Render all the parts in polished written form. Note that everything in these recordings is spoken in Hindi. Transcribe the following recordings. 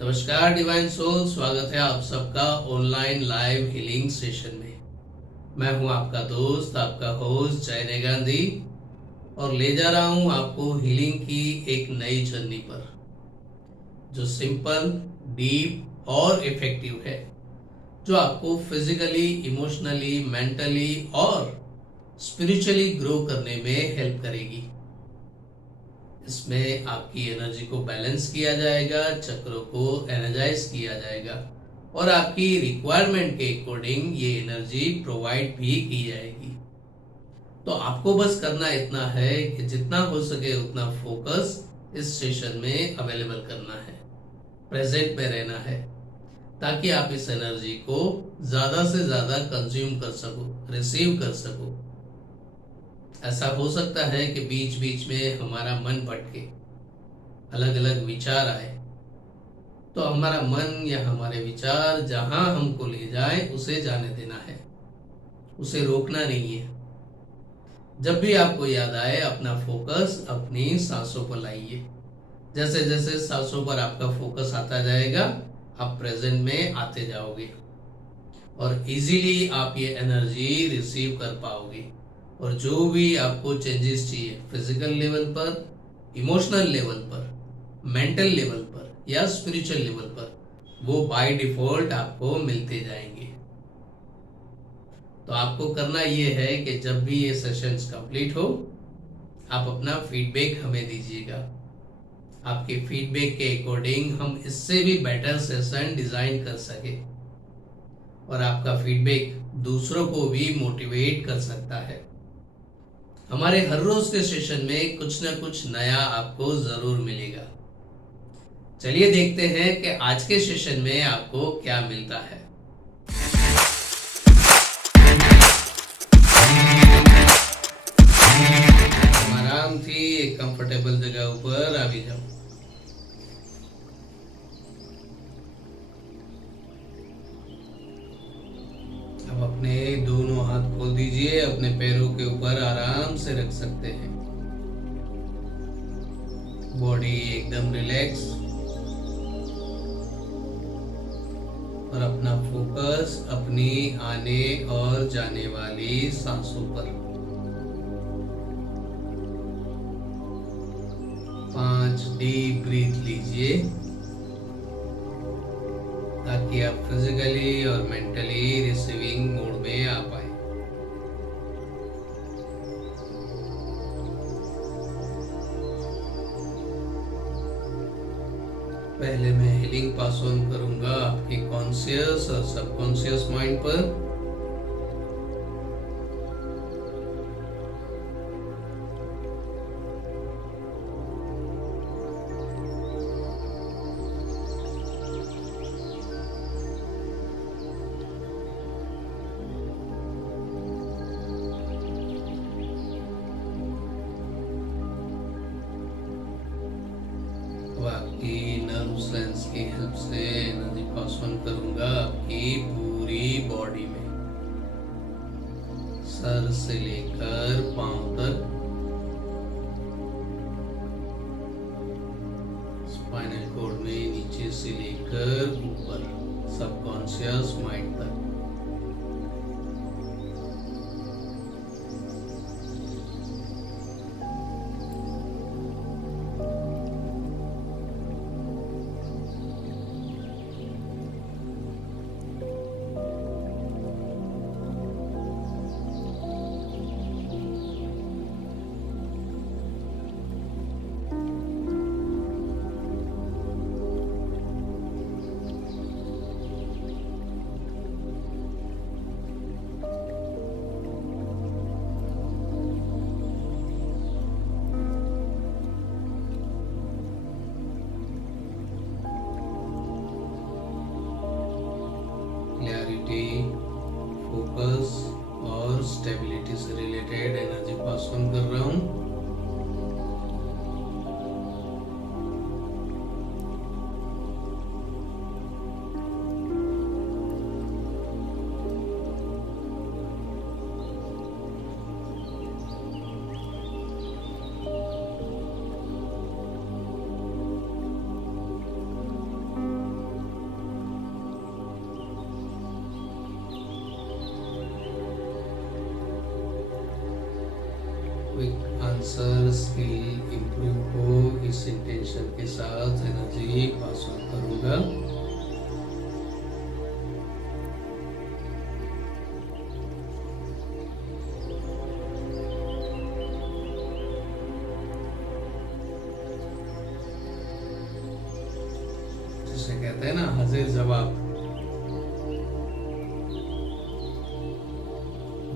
नमस्कार डिवाइन सोल, स्वागत है आप सबका ऑनलाइन लाइव हीलिंग सेशन में। मैं हूं आपका दोस्त, आपका होस्ट जयने गांधी, और ले जा रहा हूं आपको हीलिंग की एक नई जर्नी पर, जो सिंपल, डीप और इफेक्टिव है, जो आपको फिजिकली, इमोशनली, मेंटली और स्पिरिचुअली ग्रो करने में हेल्प करेगी। इसमें आपकी एनर्जी को बैलेंस किया जाएगा, चक्रों को एनर्जाइज किया जाएगा और आपकी रिक्वायरमेंट के अकॉर्डिंग ये एनर्जी प्रोवाइड भी की जाएगी। तो आपको बस करना इतना है कि जितना हो सके उतना फोकस इस सेशन में अवेलेबल करना है, प्रेजेंट में रहना है, ताकि आप इस एनर्जी को ज्यादा से ज्यादा कंज्यूम कर सको, रिसीव कर सको। ऐसा हो सकता है कि बीच बीच में हमारा मन भटके, अलग अलग विचार आए, तो हमारा मन या हमारे विचार जहां हमको ले जाए उसे जाने देना है, उसे रोकना नहीं है। जब भी आपको याद आए, अपना फोकस अपनी सांसों पर लाइए। जैसे जैसे सांसों पर आपका फोकस आता जाएगा, आप प्रेजेंट में आते जाओगे और इजीली आप ये एनर्जी रिसीव कर पाओगे। और जो भी आपको चेंजेस चाहिए, फिजिकल लेवल पर, इमोशनल लेवल पर, मेंटल लेवल पर या स्पिरिचुअल लेवल पर, वो बाय डिफॉल्ट आपको मिलते जाएंगे। तो आपको करना ये है कि जब भी ये सेशंस कंप्लीट हो, आप अपना फीडबैक हमें दीजिएगा। आपके फीडबैक के अकॉर्डिंग हम इससे भी बेटर सेशन डिजाइन कर सके, और आपका फीडबैक दूसरों को भी मोटिवेट कर सकता है। हमारे हर रोज के सेशन में कुछ ना कुछ नया आपको जरूर मिलेगा। चलिए देखते हैं कि आज के सेशन में आपको क्या मिलता है। आराम थी एक कंफर्टेबल जगह ऊपर आ भी जाओ। अब अपने दोनों हाथ खोल दीजिए, अपने पैरों के ऊपर आराम से रख सकते हैं। बॉडी एकदम रिलैक्स और अपना फोकस अपनी आने और जाने वाली सांसों पर। 5 डीप ब्रीथ लीजिए, ताकि आप फिजिकली और मेंटली रिसीविंग मोड में आ पाए। पहले मैं हीलिंग पास ऑन करूंगा आपके कॉन्शियस और सबकॉन्शियस माइंड पर। आपकी नर्व सेंस की हेल्प से एनर्जी पास ऑन करूंगा आपकी पूरी बॉडी में, सर से लेकर पांव तक, स्पाइनल कॉर्ड में नीचे से लेकर ऊपर, सबकॉन्शियस माइंड तक। क्लैरिटी, फोकस और स्टेबिलिटी से रिलेटेड एनर्जी पास ऑन कर रहा हूं। सर स्किल इम्प्रूव हो, इस इंटेंशन के साथ एनर्जी पास ऑन करूंगा। जिसे कहते हैं ना हाजिर जवाब,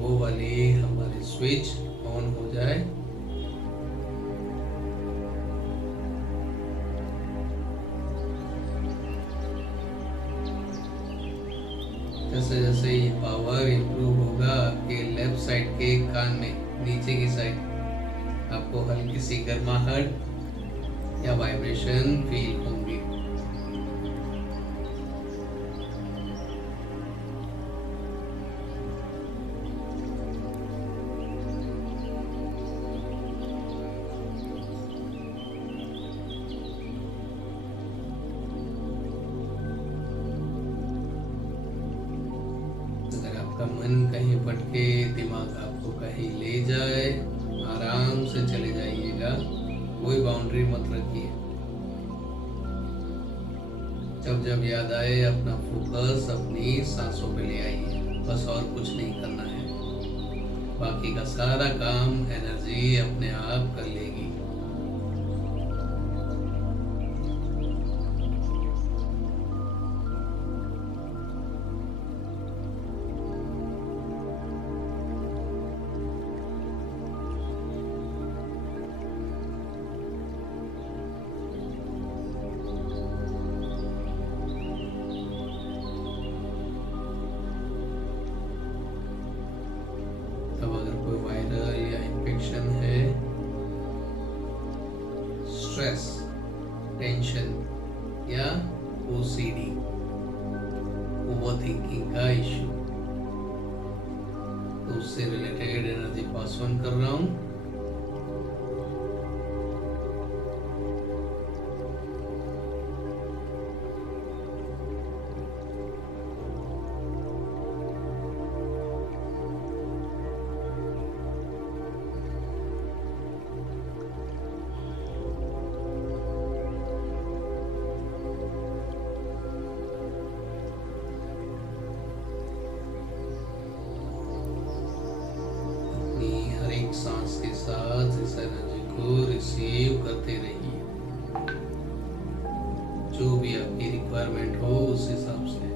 वो वाली हमारी स्विच ऑन हो जाए। जैसे जैसे ये पावर इम्प्रूव होगा, आपके लेफ्ट साइड के कान में नीचे की साइड आपको हल्की सी गर्माहट या वाइब्रेशन फील होंगी। मन कहीं भटके, दिमाग आपको कहीं ले जाए, आराम से चले जाइएगा, कोई बाउंड्री मत रखिए। जब जब याद आए अपना फोकस अपनी सांसों पे ले आइए, बस और कुछ नहीं करना है। बाकी का सारा काम एनर्जी अपने आप कर लेगी। अब अगर कोई वायरल या इन्फेक्शन है, स्ट्रेस, टेंशन या ओसीडी, ओवरथिंकिंग का इश्यू, तो उससे रिलेटेड एनर्जी पास ऑन कर रहा हूँ। सांस के साथ इस एनर्जी को रिसीव करते रहिए, जो भी आपकी रिक्वायरमेंट हो उस हिसाब से।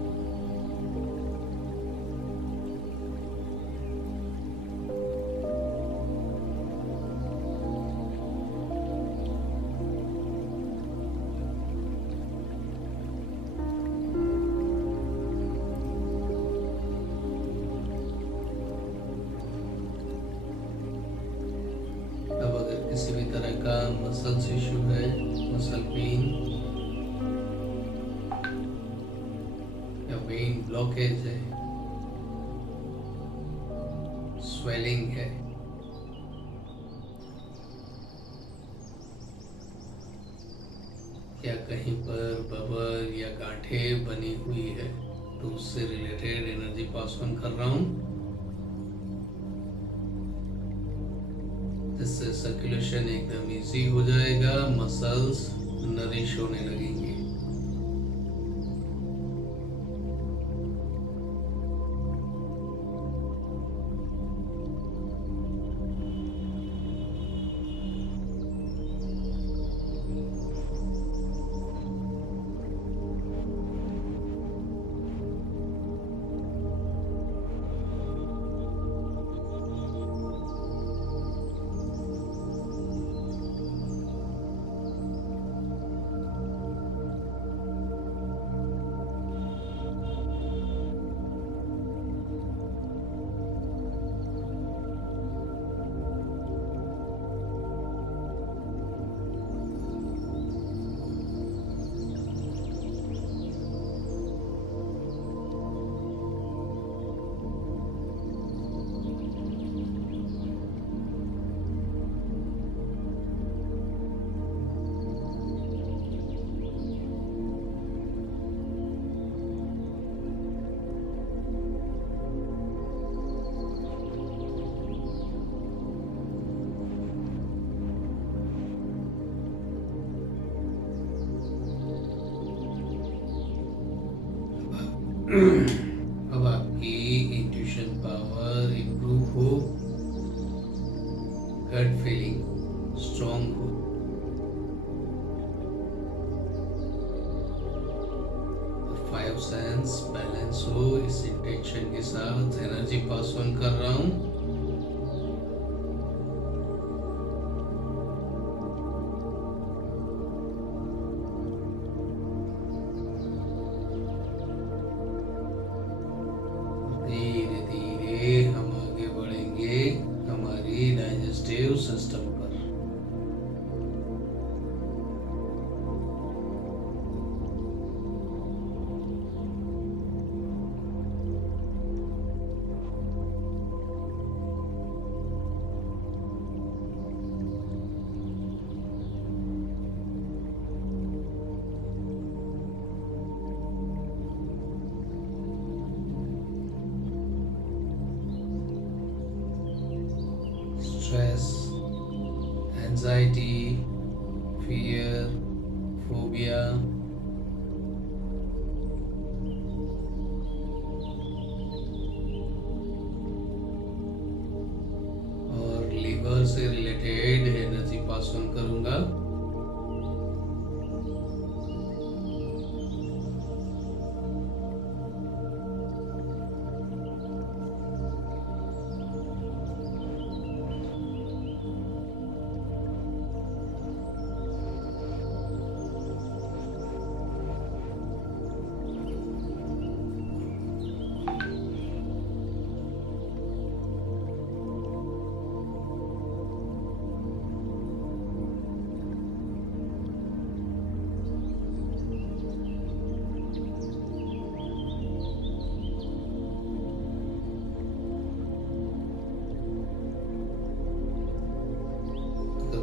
अब अगर किसी भी तरह का मसल्स इशू है, मसल पेन या वेन ब्लॉकेज है, स्वेलिंग है, या कहीं पर बबल या गांठें बनी हुई है, तो उससे रिलेटेड एनर्जी पास ऑन कर रहा हूँ, जिससे सर्कुलेशन एकदम इजी हो जाएगा, मसल्स नरिश होने लगेंगे। अब आपकी इंट्यूशन पावर इम्प्रूव हो, गट फीलिंग स्ट्रॉन्ग हो, फाइव सेंस बैलेंस हो। इस इंटेंशन के साथ एनर्जी पास ऑन कर रहा हूं। धीरे धीरे हम आगे बढ़ेंगे हमारी डाइजेस्टिव सिस्टम पर। स्ट्रेस, एंजाइटी, फियर, फोबिया, और लिवर से रिलेटेड एनर्जी पास ऑन करूंगा।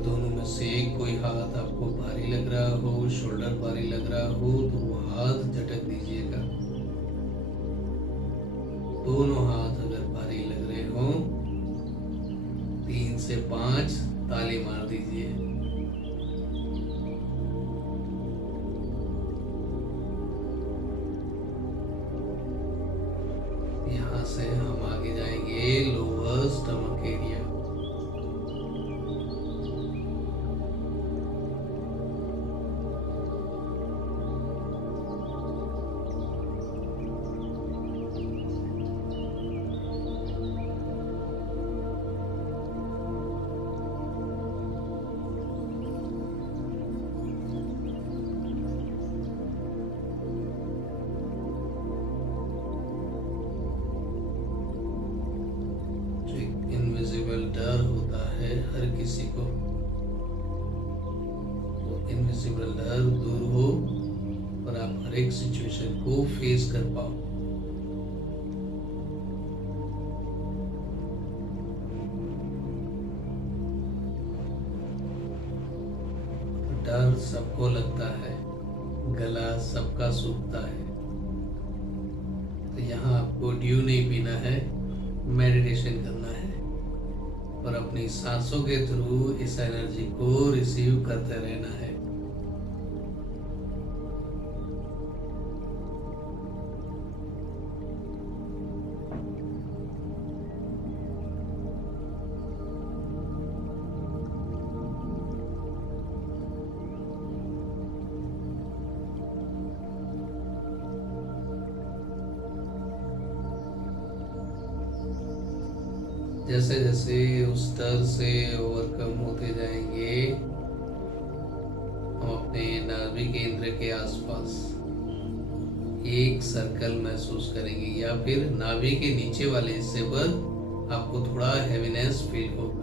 दोनों में से कोई हाथ आपको भारी लग रहा हो, शोल्डर भारी लग रहा हो, तो वो हाथ झटक दीजिएगा। दोनों हाथ अगर भारी लग रहे हो 3 से 5 ताली मार दीजिए। यहाँ से हम आगे जाएंगे लोअर स्टमक एरिया। इनविजिबल डर होता है हर किसी को, तो इनविजिबल डर दूर हो और आप हर एक सिचुएशन को फेस कर पाओ। डर सबको लगता है, गला सबका सूखता है, तो यहाँ आपको ड्यू नहीं पीना है, मेडिटेशन करना है और अपनी सांसों के थ्रू इस एनर्जी को रिसीव करते रहना है। जैसे जैसे उस डर से ओवरकम होते जाएंगे, हम अपने नाभि केंद्र के आसपास एक सर्कल महसूस करेंगे या फिर नाभि के नीचे वाले हिस्से पर आपको थोड़ा हैवीनेस फील होगा।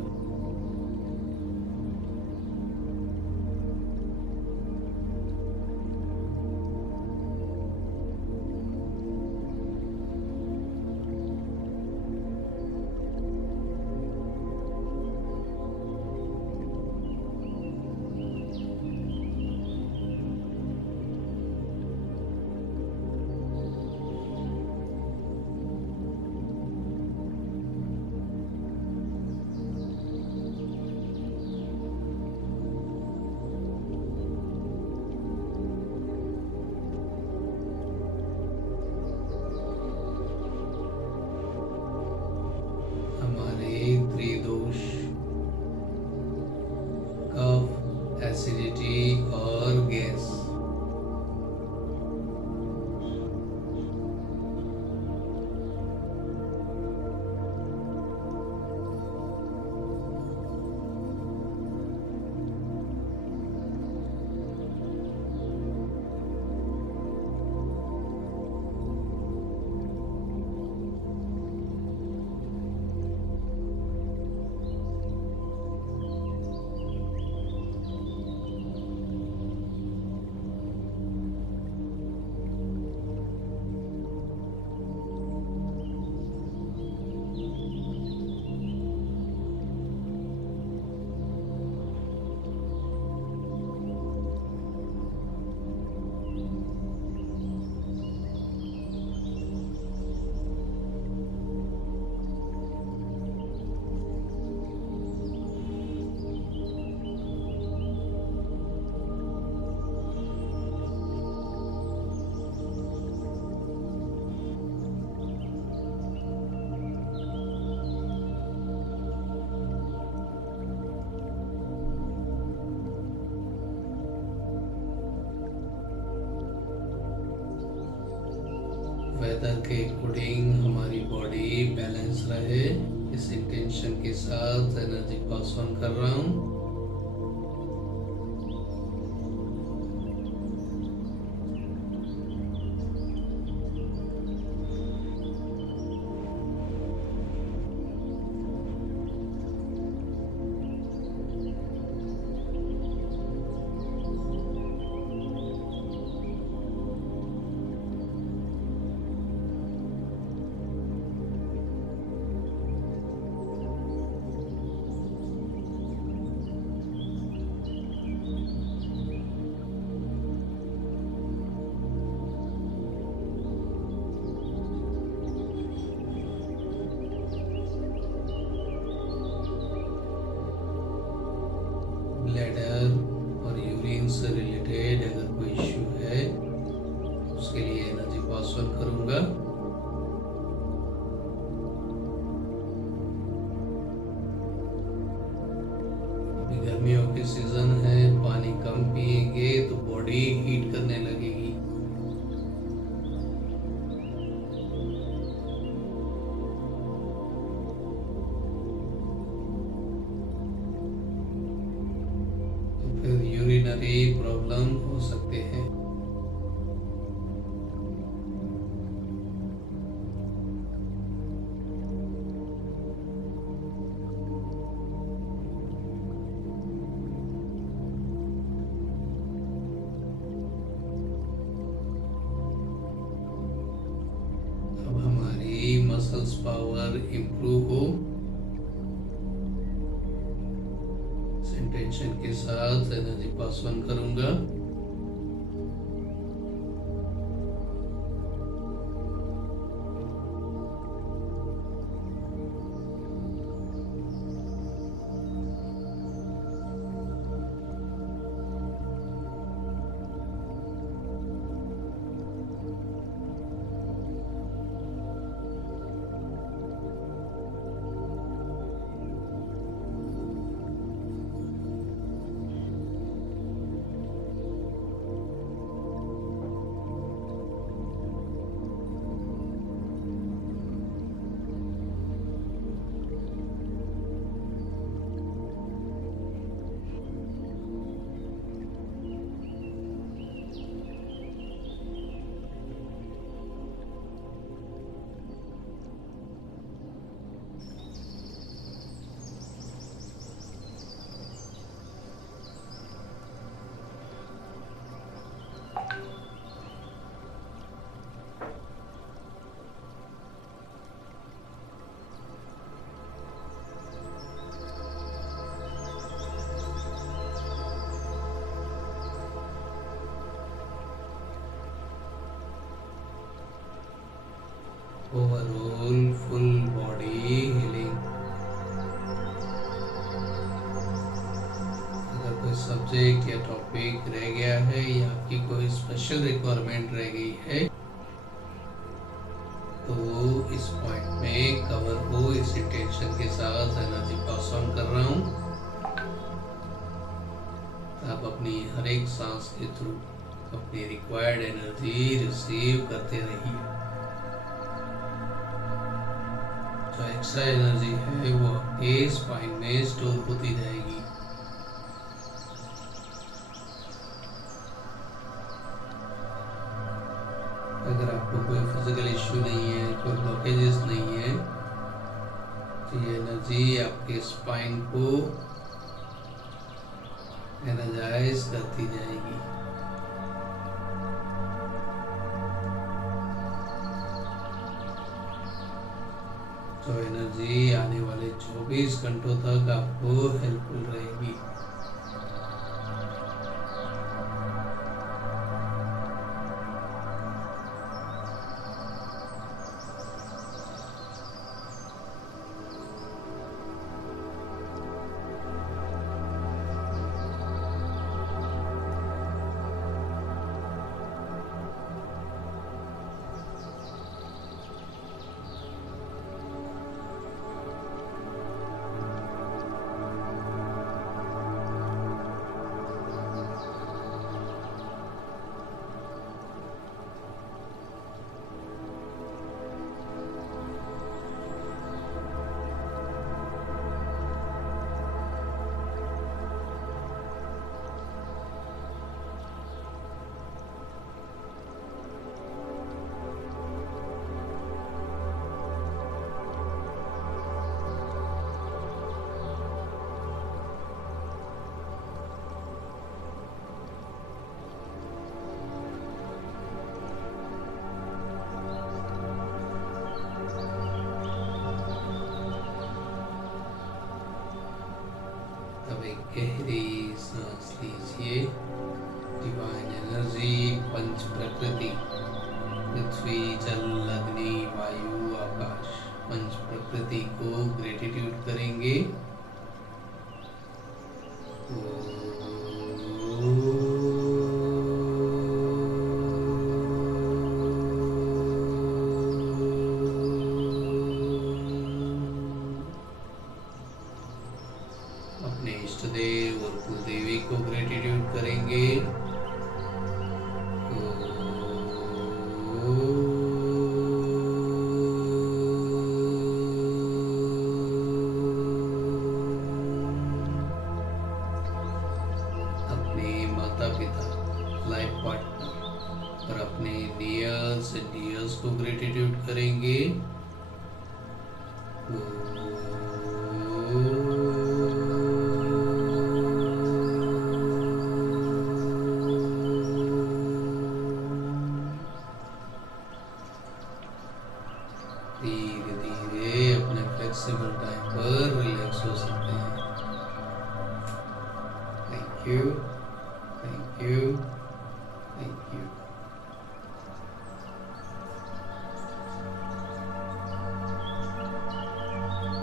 वेदर के अकॉर्डिंग हमारी बॉडी बैलेंस रहे, इस इंटेंशन के साथ एनर्जी पास ऑन कर रहा हूँ। ब्लैडर और यूरिन से रिलेटेड अगर कोई इश्यू है उसके लिए एनर्जी पास ऑन करूंगा। अभी गर्मियों के सीजन है, पानी कम पिएंगे तो बॉडी हीट करने लगेगी। फिर यूरिनरी प्रॉब्लम हो सकते हैं। अब हमारी मसल्स पावर इम्प्रूव हो, इंटेंशन के साथ एनर्जी पास ऑन करूंगा। Overall full body healing. अगर कोई सब्जेक्ट या टॉपिक रह गया है या आपकी कोई स्पेशल रिक्वायरमेंट रह गई है तो इस पॉइंट में कवर हो, इस इंटेंशन के साथ एनर्जी पास ऑन कर रहा हूँ। आप अपनी हर एक सांस के थ्रू अपनी रिक्वायर्ड एनर्जी रिसीव करते रहिए। जो एक्स्ट्रा एनर्जी है वो आपके स्पाइन में स्टोर होती जाएगी। अगर आपको कोई फिजिकल इश्यू नहीं है, कोई ब्लॉकेजेस नहीं है, तो ये एनर्जी आपके स्पाइन को एनर्जाइज करती जाएगी। तो एनर्जी आने वाले 24 घंटों तक आपको हेल्पफुल रहेगी। प्रकृति, पृथ्वी, जल, अग्नि, वायु, आकाश, पंच प्रकृति को ग्रेटिट्यूड करेंगे। अपने इष्ट देव और कुलदेवी को ग्रेटिट्यूड करेंगे। अपने माता पिता, लाइफ पार्टनर और अपने नियर्स एंड डियर्स को ग्रेटिट्यूड करेंगे। धीरे धीरे अपने फ्लेक्सिबल टाइम पर रिलैक्स हो सकते हैं। Thank you, thank you, thank you.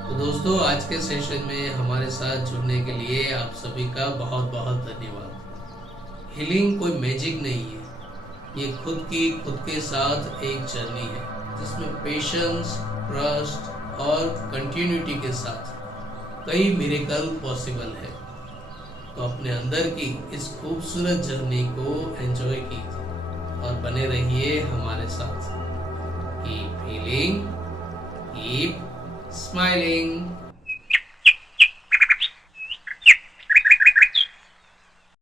तो दोस्तों, आज के सेशन में हमारे साथ जुड़ने के लिए आप सभी का बहुत बहुत धन्यवाद। हीलिंग कोई मैजिक नहीं है, ये खुद के साथ एक जर्नी है जिसमें पेशेंस, ट्रस्ट और कंटिन्यूटी के साथ कई मिरेकल पॉसिबल है। तो अपने अंदर की इस खूबसूरत जर्नी को एंजॉय कीजिए और बने रहिए हमारे साथ। Keep healing, keep smiling.